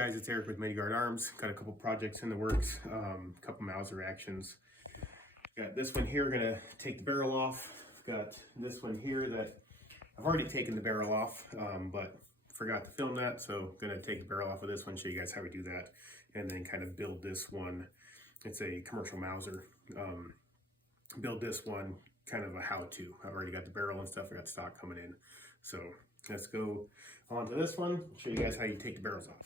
guys, it's Eric with Mediguard Arms. Got a couple projects in the works, couple Mauser actions. Got this one here, gonna take the barrel off. Got this one here that I've already taken the barrel off, but forgot to film that, so gonna take the barrel off of this one, show you guys how we do that, and then kind of build this one. It's a commercial Mauser. Build this one kind of a how-to. I've already got the barrel and stuff, I got stock coming in. So let's go on to this one, show you guys how you take the barrels off.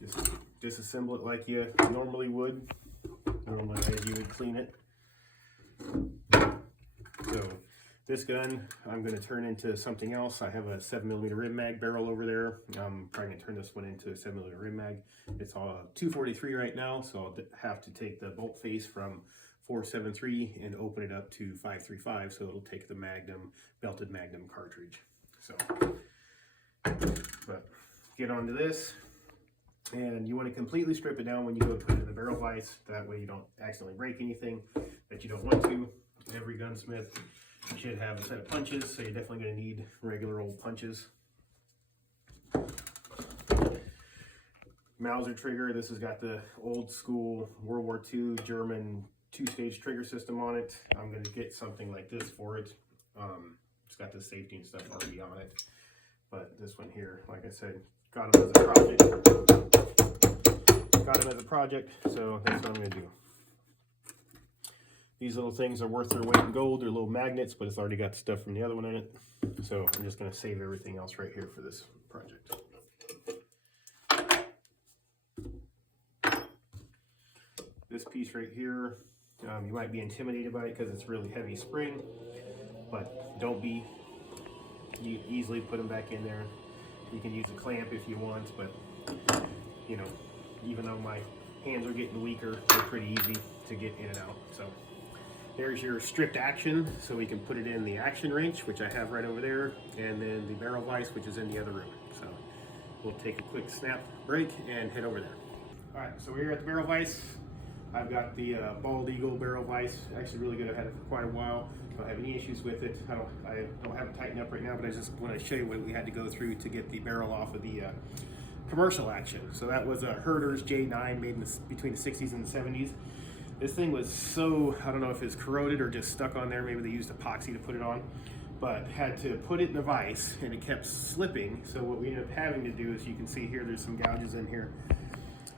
Just disassemble it like you normally would, as you would clean it. So this gun I'm going to turn into something else. I have a 7mm rim mag barrel over there. I'm probably going to turn this one into a 7mm rim mag. It's all 243 right now, so I'll have to take the bolt face from 473 and open it up to 535, so it'll take the Magnum, belted Magnum cartridge. So, but get onto this, and you want to completely strip it down when you go put it in the barrel vise. That way you don't accidentally break anything that you don't want to. Every gunsmith should have a set of punches, so you're definitely going to need regular old punches. Mauser trigger, this has got the old school World War II German two-stage trigger system on it. I'm going to get something like this for it. It's got the safety and stuff already on it. But this one here, like I said, got them as a project. So that's what I'm going to do. These little things are worth their weight in gold. They're little magnets, but it's already got stuff from the other one in it. So I'm just going to save everything else right here for this project. This piece right here, you might be intimidated by it because it's really heavy spring, but don't be. You easily put them back in there. You can use a clamp if you want, but you know, even though my hands are getting weaker, they're pretty easy to get in and out. So there's your stripped action, so we can put it in the action wrench, which I have right over there, and then the barrel vise, which is in the other room. So we'll take a quick snap break and head over there. All right, so we're here at the barrel vise. I've got the Bald Eagle barrel vise, actually really good. I've had it for quite a while. Don't have any issues with it. I don't have it tightened up right now, but I just want to show you what we had to go through to get the barrel off of the commercial action. So that was a Herder's J9 made in between the 60s and the 70s. This thing was so, I don't know if it's corroded or just stuck on there. Maybe they used epoxy to put it on, but had to put it in the vise and it kept slipping. So what we ended up having to do is, you can see here, there's some gouges in here.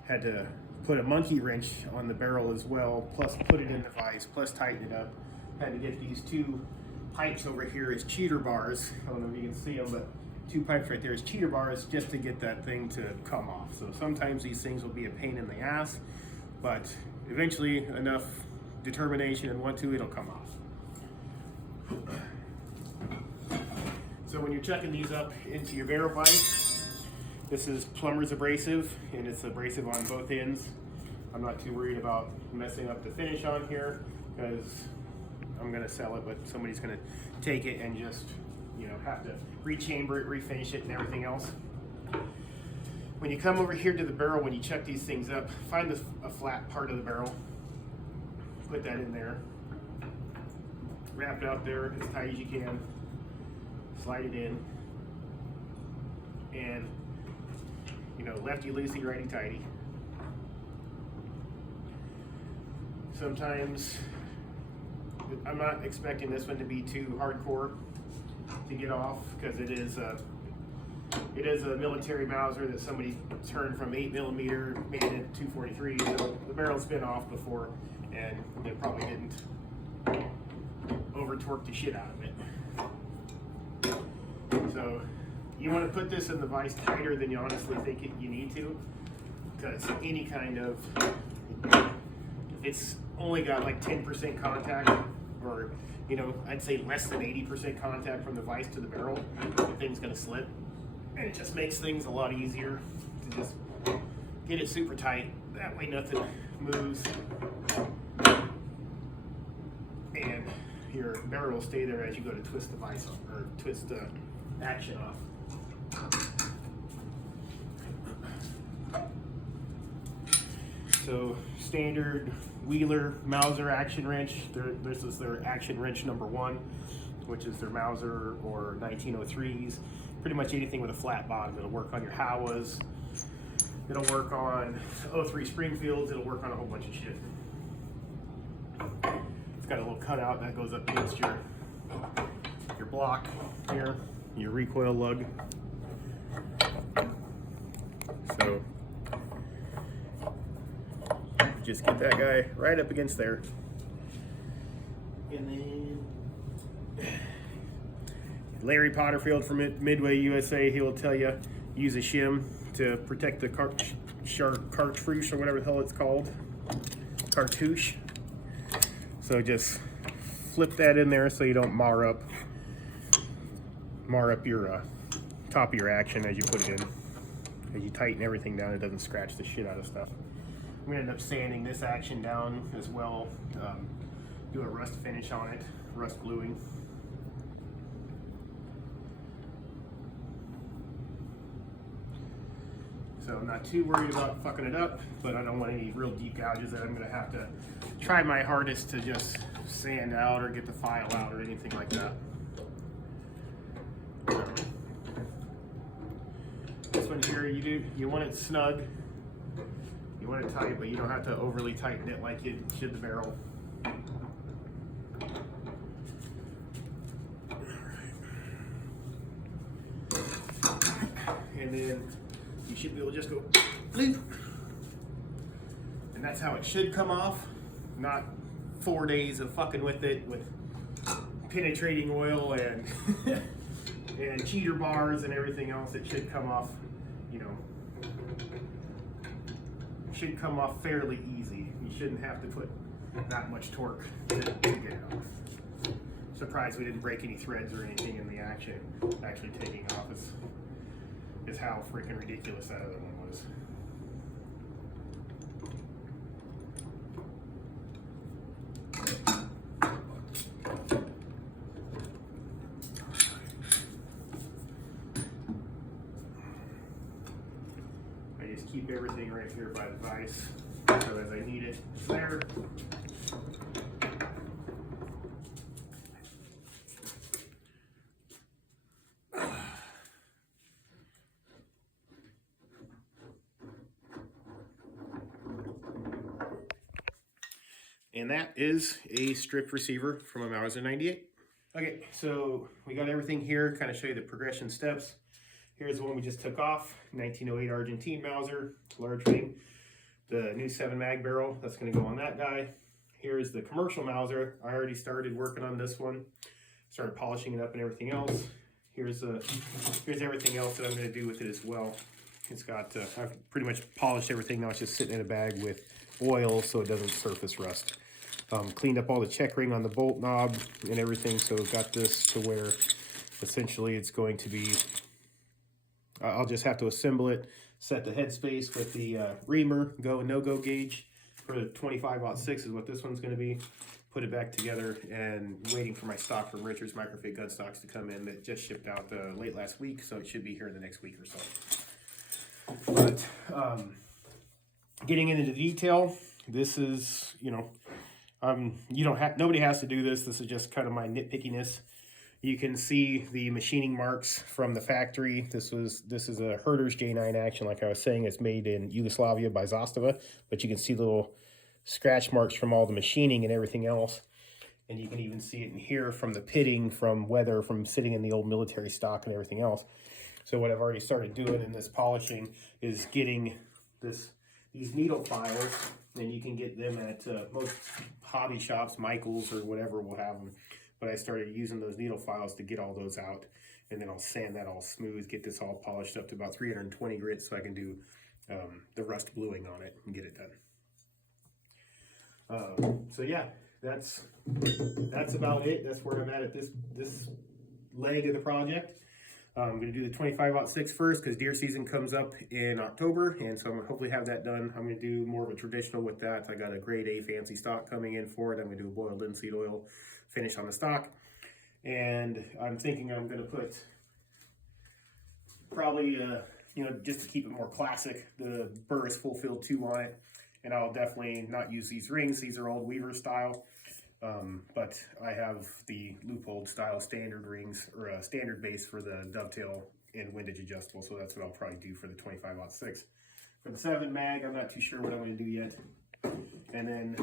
Had to put a monkey wrench on the barrel as well, plus put it in the vise, plus tighten it up. Had to get these two pipes over here as cheater bars. I don't know if you can see them, but two pipes right there as cheater bars just to get that thing to come off. So sometimes these things will be a pain in the ass, but eventually enough determination and want to, it'll come off. So when you're checking these up into your barrel vise, this is plumber's abrasive, and it's abrasive on both ends. I'm not too worried about messing up the finish on here because I'm gonna sell it, but somebody's gonna take it and just, you know, have to rechamber it, refinish it, and everything else. When you come over here to the barrel, when you check these things up, find a flat part of the barrel, put that in there, wrap it out there as tight as you can, slide it in, and you know, lefty loosey, righty tighty. Sometimes I'm not expecting this one to be too hardcore to get off, because it is a military Mauser that somebody turned from 8mm, made it into 243. So the barrel's been off before, and they probably didn't over torque the shit out of it. So you want to put this in the vise tighter than you honestly think you need to, because any kind of, it's only got like 10% contact, or you know, I'd say less than 80% contact from the vise to the barrel, the thing's gonna slip. And it just makes things a lot easier to just get it super tight. That way nothing moves, and your barrel will stay there as you go to twist the vise off, or twist the action off. So standard Wheeler Mauser action wrench. This is their action wrench number 1. which is their Mauser or 1903s. Pretty much anything with a flat bottom. It'll work on your Howas. It'll work on 03 Springfields. It'll work on a whole bunch of shit. It's got a little cutout that goes up against your block here, your recoil lug. So just get that guy right up against there. And then Larry Potterfield from Midway USA, he will tell you use a shim to protect the cartouche or whatever the hell it's called. Cartouche. So just flip that in there so you don't mar up your top of your action as you put it in. As you tighten everything down, it doesn't scratch the shit out of stuff. I'm gonna end up sanding this action down as well. Do a rust finish on it, rust gluing. So I'm not too worried about fucking it up, but I don't want any real deep gouges that I'm gonna have to try my hardest to just sand out or get the file out or anything like that. This one here, you want it snug, you want it tight, but you don't have to overly tighten it like you should the barrel. And then you should be able to just go bloop. And that's how it should come off, not 4 days of fucking with it with penetrating oil and and cheater bars and everything else. It should come off, you know, should come off fairly easy. You shouldn't have to put that much torque to get it off. Surprised we didn't break any threads or anything in the action. Actually taking off is how freaking ridiculous that other one was. I just keep everything right here by the vise, so as I need it, it's there. And that is a stripped receiver from a Mauser 98. Okay, so we got everything here, kind of show you the progression steps. Here's the one we just took off, 1908 Argentine Mauser, large ring. The new 7 mag barrel, that's gonna go on that guy. Here's the commercial Mauser. I already started working on this one. Started polishing it up and everything else. Here's everything else that I'm gonna do with it as well. It's got, I've pretty much polished everything. Now it's just sitting in a bag with oil so it doesn't surface rust. Cleaned up all the check ring on the bolt knob and everything, so got this to where essentially it's going to be, I'll just have to assemble it, set the headspace with the reamer, go and no-go gauge for the 25-06 is what this one's going to be. Put it back together, and waiting for my stock from Richard's Microfit Gun Stocks to come in that just shipped out late last week, so it should be here in the next week or so. But getting into the detail, this is, you know, nobody has to do this. This is just kind of my nitpickiness. You can see the machining marks from the factory. This is a Herder's J9 action, like I was saying. It's made in Yugoslavia by Zastava, but you can see little scratch marks from all the machining and everything else. And you can even see it in here from the pitting, from weather, from sitting in the old military stock and everything else. So what I've already started doing in this polishing is getting these needle files, and you can get them at most hobby shops, Michael's or whatever will have them. But I started using those needle files to get all those out, and then I'll sand that all smooth, get this all polished up to about 320 grit so I can do the rust bluing on it and get it done. So yeah, that's about it. That's where I'm at this leg of the project. I'm going to do the 25-06 first because deer season comes up in October, and so I'm going to hopefully have that done. I'm going to do more of a traditional with that. I got a grade A fancy stock coming in for it. I'm going to do a boiled linseed oil finish on the stock, and I'm thinking I'm going to put probably, you know, just to keep it more classic, the Burris Full Field 2 on it, and I'll definitely not use these rings. These are old Weaver style. But I have the Leupold style standard rings, or a standard base for the dovetail and windage adjustable, so that's what I'll probably do for the 25-06. For the 7 mag, I'm not too sure what I'm going to do yet. And then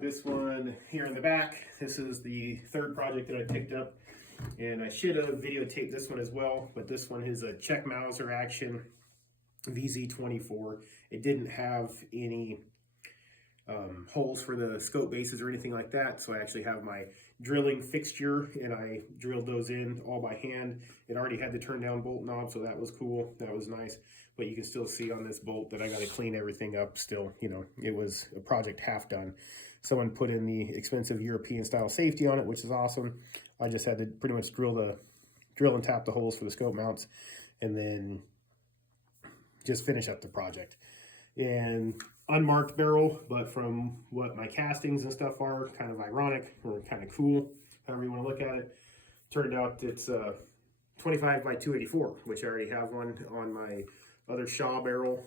this one here in the back, this is the 3rd project that I picked up, and I should have videotaped this one as well, but this one is a Czech Mauser Action VZ24. It didn't have any holes for the scope bases or anything like that, so I actually have my drilling fixture, and I drilled those in all by hand. It already had the turn down bolt knob, so that was cool, that was nice. But you can still see on this bolt that I got to clean everything up still. You know, it was a project half done. Someone put in the expensive European style safety on it, which is awesome. I just had to pretty much drill and tap the holes for the scope mounts, and then just finish up the project. And unmarked barrel, but from what my castings and stuff are, kind of ironic or kind of cool, however you want to look at it, turned out it's 25 by 284, which I already have one on my other Shaw barrel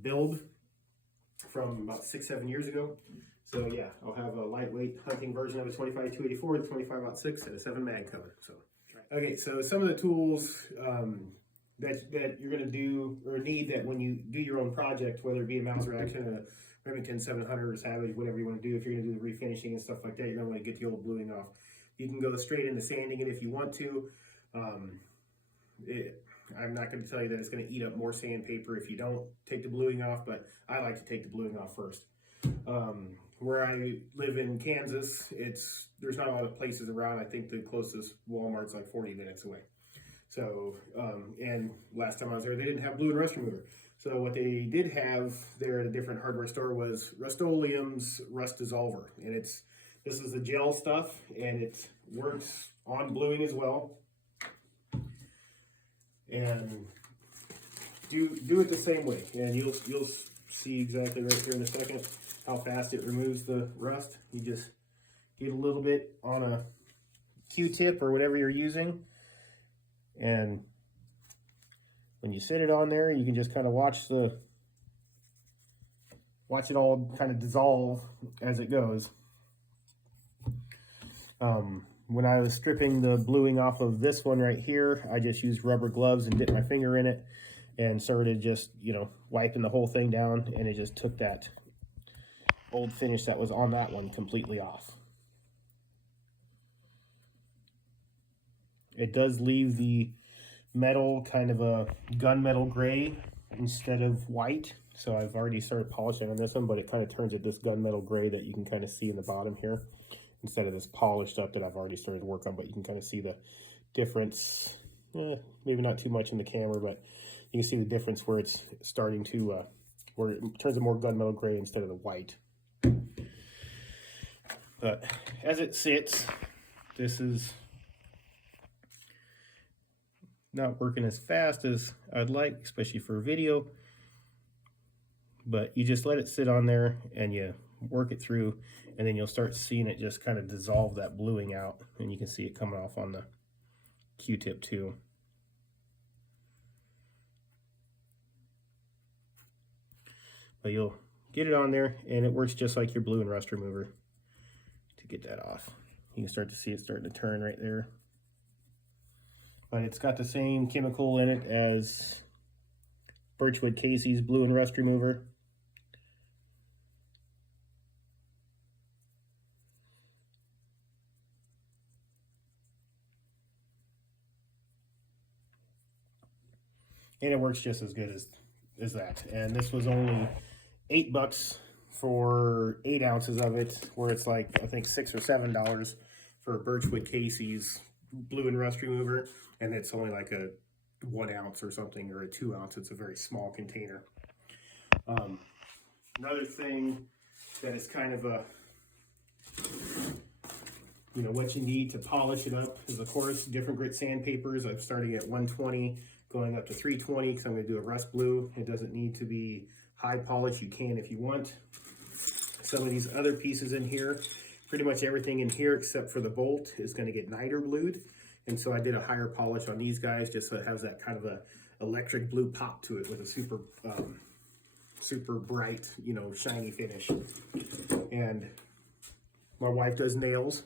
build from about 6-7 years ago. So yeah, I'll have a lightweight hunting version of a 25 284, the 25-06, and a 7 mag coming. So okay, so some of the tools that you're going to do or need that when you do your own project, whether it be a Mauser Action, a Remington 700 or Savage, whatever you want to do, if you're going to do the refinishing and stuff like that, you're going to want to get the old bluing off. You can go straight into sanding it if you want to. I'm not going to tell you that it's going to eat up more sandpaper if you don't take the bluing off, but I like to take the bluing off first. Where I live in Kansas, there's not a lot of places around. I think the closest Walmart's like 40 minutes away. So, and last time I was there, they didn't have blue and rust remover. So what they did have there at a different hardware store was Rust-Oleum's Rust Dissolver. And this is the gel stuff, and it works on bluing as well. And do it the same way, and you'll see exactly right here in a second how fast it removes the rust. You just get a little bit on a Q-tip or whatever you're using, and when you sit it on there, you can just kind of watch it all kind of dissolve as it goes. When I was stripping the bluing off of this one right here, I just used rubber gloves and dipped my finger in it and started just, you know, wiping the whole thing down, and it just took that old finish that was on that one completely off. It does leave the metal kind of a gunmetal gray instead of white, so I've already started polishing on this one, but it kind of turns it this gunmetal gray that you can kind of see in the bottom here, instead of this polished up that I've already started to work on. But you can kind of see the difference, maybe not too much in the camera, but you can see the difference where it's starting to, where it turns a more gunmetal gray instead of the white. But as it sits, this is not working as fast as I'd like, especially for video. But you just let it sit on there and you work it through, and then you'll start seeing it just kind of dissolve that bluing out, and you can see it coming off on the Q-tip too. But you'll get it on there, and it works just like your blue and rust remover to get that off. You can start to see it starting to turn right there. But it's got the same chemical in it as Birchwood Casey's blue and rust remover. And it works just as good as that. And this was only $8 for 8 ounces of it, where it's like, I think $6 or $7 for Birchwood Casey's blue and rust remover, and it's only like a 1 ounce or something, or a 2 ounce. It's a very small container. Another thing that is kind of a, you know, what you need to polish it up is, of course, different grit sandpapers. I'm starting at 120, going up to 320, because I'm going to do a rust blue. It doesn't need to be high polish. You can if you want. Some of these other pieces in here, pretty much everything in here except for the bolt is going to get niter blued. And so I did a higher polish on these guys, just so it has that kind of a electric blue pop to it with a super super bright, you know, shiny finish. And My wife does nails.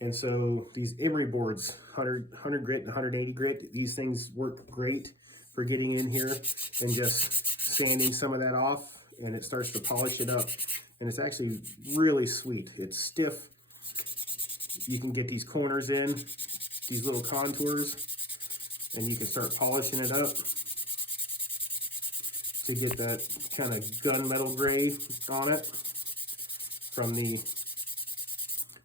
And so these emery boards, 100 grit and 180 grit, these things work great for getting in here and just sanding some of that off, and it starts to polish it up. And it's actually really sweet. It's stiff. You can get these corners in, these little contours, and you can start polishing it up to get that kind of gunmetal gray on it from the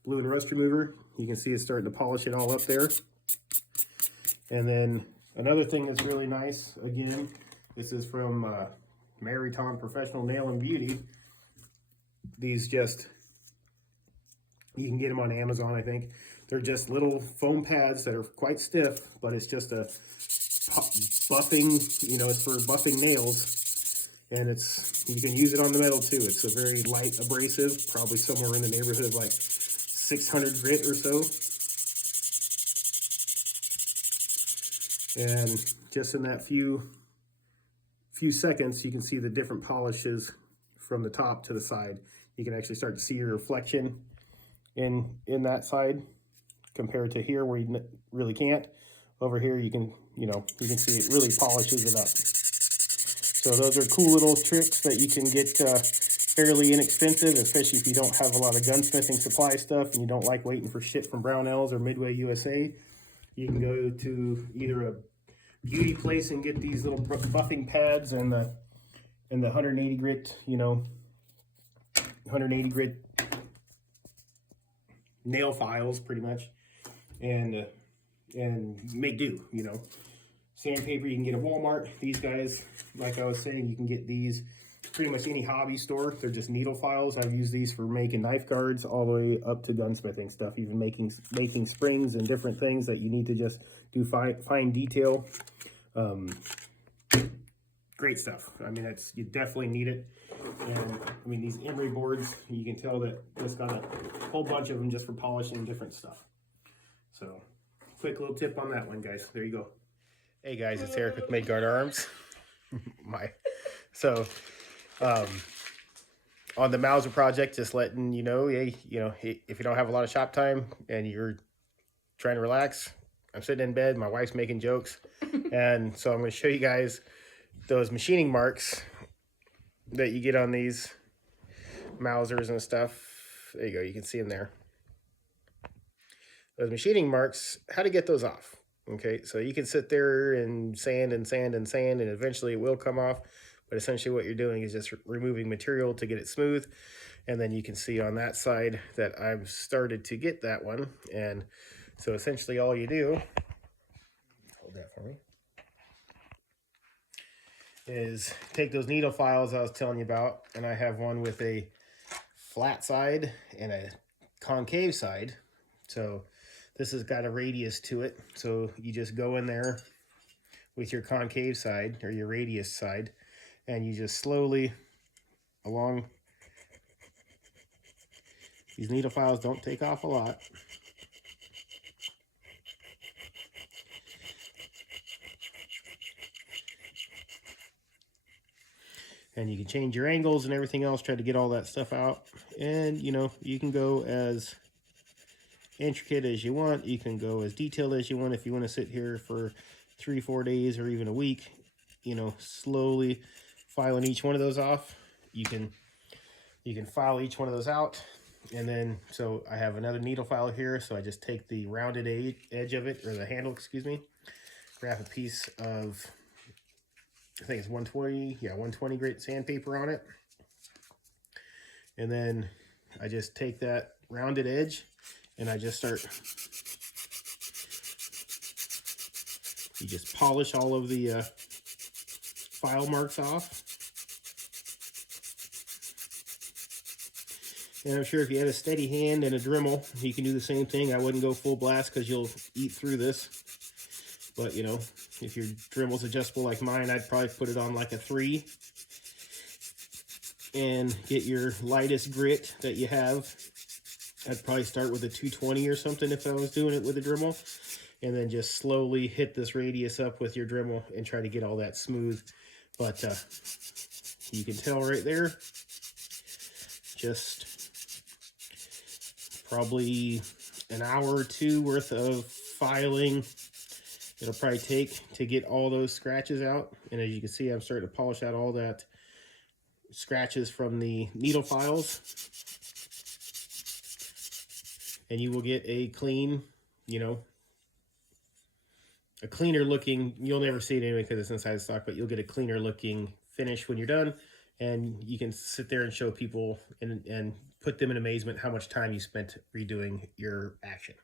glue and rust remover. You can see it's starting to polish it all up there. And then another thing that's really nice, again, this is from Meriton Professional Nail and Beauty. These just, you can get them on Amazon, I think. They're just little foam pads that are quite stiff, but it's just a buffing, you know, it's for buffing nails. And it's, you can use it on the metal too. It's a very light abrasive, probably somewhere in the neighborhood of like 600 grit or so. And just in that few seconds, you can see the different polishes from the top to the side. You can actually start to see your reflection in that side compared to here where you really can't. Over here, you can, you know, you can see it really polishes it up. So those are cool little tricks that you can get fairly inexpensive, especially if you don't have a lot of gunsmithing supply stuff and you don't like waiting for shit from Brownells or Midway USA. You can go to either a beauty place and get these little buffing pads and the 180 grit, you know, 180 grit nail files pretty much, and make do, you know. Sandpaper you can get at Walmart. These guys, like I was saying, you can get these pretty much any hobby store. They're just needle files. I've used these for making knife guards all the way up to gunsmithing stuff, even making springs and different things that you need to just do fine detail. Great stuff. I mean, you definitely need it. And I mean, these emery boards, you can tell that just got a whole bunch of them just for polishing different stuff. So quick little tip on that one, guys. There you go. Hey guys, it's Eric with Midgard Arms. On the Mauser project, just letting you know, hey, you know, if you don't have a lot of shop time and you're trying to relax, I'm sitting in bed, my wife's making jokes, and so I'm going to show you guys those machining marks that you get on these Mausers and stuff. There you go, you can see them there. Those machining marks, how to get those off. Okay, so you can sit there and sand and sand and sand, and eventually it will come off. But essentially what you're doing is just removing material to get it smooth. And then you can see on that side that I've started to get that one. And so essentially all you do, hold that for me, is take those needle files I was telling you about. And I have one with a flat side and a concave side. So this has got a radius to it. So you just go in there with your concave side or your radius side, and you just slowly along. These needle files don't take off a lot. And you can change your angles and everything else, try to get all that stuff out. And, you know, you can go as intricate as you want. You can go as detailed as you want. If you want to sit here for 3-4 days or even a week, you know, slowly filing each one of those off. You can file each one of those out. And then, so I have another needle file here. So I just take the rounded edge of it, or the handle, excuse me, grab a piece of, I think it's 120, yeah, 120 grit sandpaper on it. And then I just take that rounded edge and I just start, you just polish all of the file marks off. And I'm sure if you had a steady hand and a Dremel, you can do the same thing. I wouldn't go full blast because you'll eat through this. But, you know, if your Dremel's adjustable like mine, I'd probably put it on like a 3. And get your lightest grit that you have. I'd probably start with a 220 or something if I was doing it with a Dremel. And then just slowly hit this radius up with your Dremel and try to get all that smooth. But you can tell right there, just probably an hour or two worth of filing it'll probably take to get all those scratches out. And as you can see, I'm starting to polish out all that scratches from the needle files, and you will get a clean, you know, a cleaner looking, you'll never see it anyway because it's inside the stock, but you'll get a cleaner looking finish when you're done. And you can sit there and show people and put them in amazement how much time you spent redoing your action.